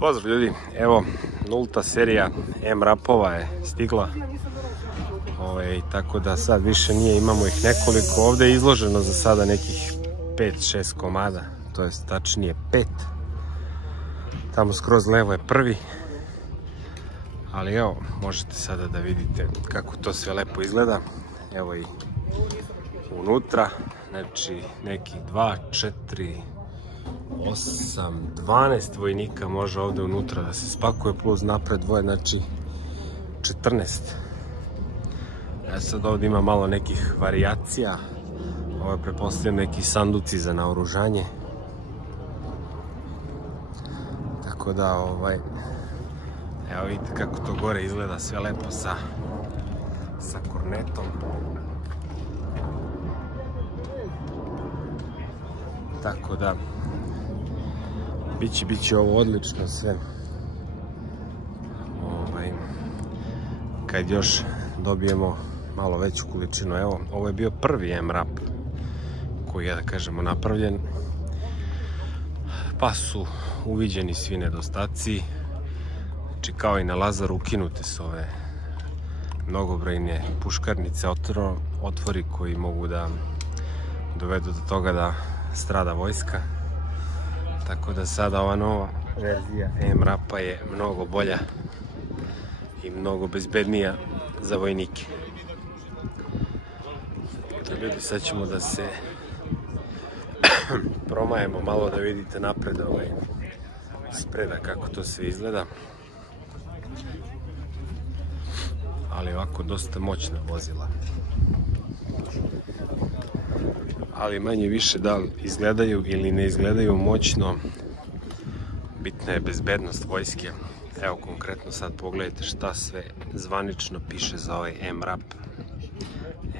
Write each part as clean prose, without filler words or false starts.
Pozdrav ljudi, evo nulta serija M-rapova je stigla, tako da sad više nije, imamo ih nekoliko. Ovdje je izloženo za sada nekih 5-6 komada, to je tačnije 5. Tamo skroz levo je prvi, ali evo možete sada da vidite kako to sve lepo izgleda. Evo i unutra, znači nekih 2, 4, 8, 12 vojnika može ovdje unutra da se spakuje, plus napred dvoje, znači 14. Sad ovdje ima malo nekih varijacija, ovo je pretpostavljam neki sanduci za naoružanje. Tako da, evo vidite kako to gore izgleda, sve lepo sa kornetom. Tako da, bit će ovo odlično sve. Kad još dobijemo malo veću količinu, evo, ovo je bio prvi M-rap koji je, da kažemo, napravljen, pa su uviđeni svi nedostaci. Znači, kao i na Lazaru, ukinute su ove mnogobrojne puškarnice, otvori koji mogu da dovedu do toga da strada vojska. Tako da sada ova nova verzija M-rapa je mnogo bolja i mnogo bezbednija za vojnike. Ljudi, sad ćemo da se promajemo malo da vidite napred spreda kako to sve izgleda. Ali ovako dosta moćna vozila. Ali manje više da li izgledaju ili ne izgledaju moćno, bitna je bezbednost vojske. Evo konkretno sad pogledajte šta sve zvanično piše za ovaj M-rap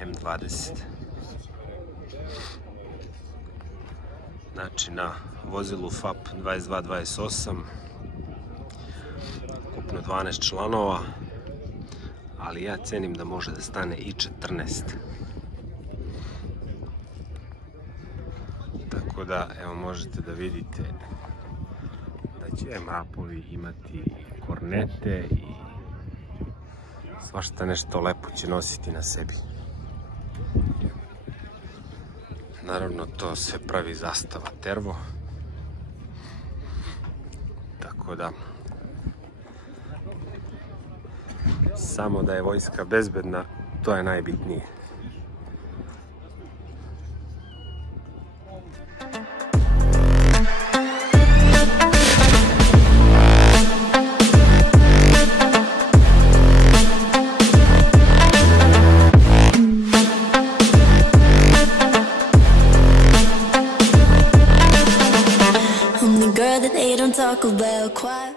M20. Znači na vozilu FAP 2228, ukupno 12 članova, ali ja cenim da može da stane i 14. Tako da, evo možete da vidite da će M-rapovi imati kornete i svašta nešto lepo će nositi na sebi. Naravno, to sve pravi zastava Tervo. Tako da, samo da je vojska bezbedna, to je najbitnije. Talk about quiet.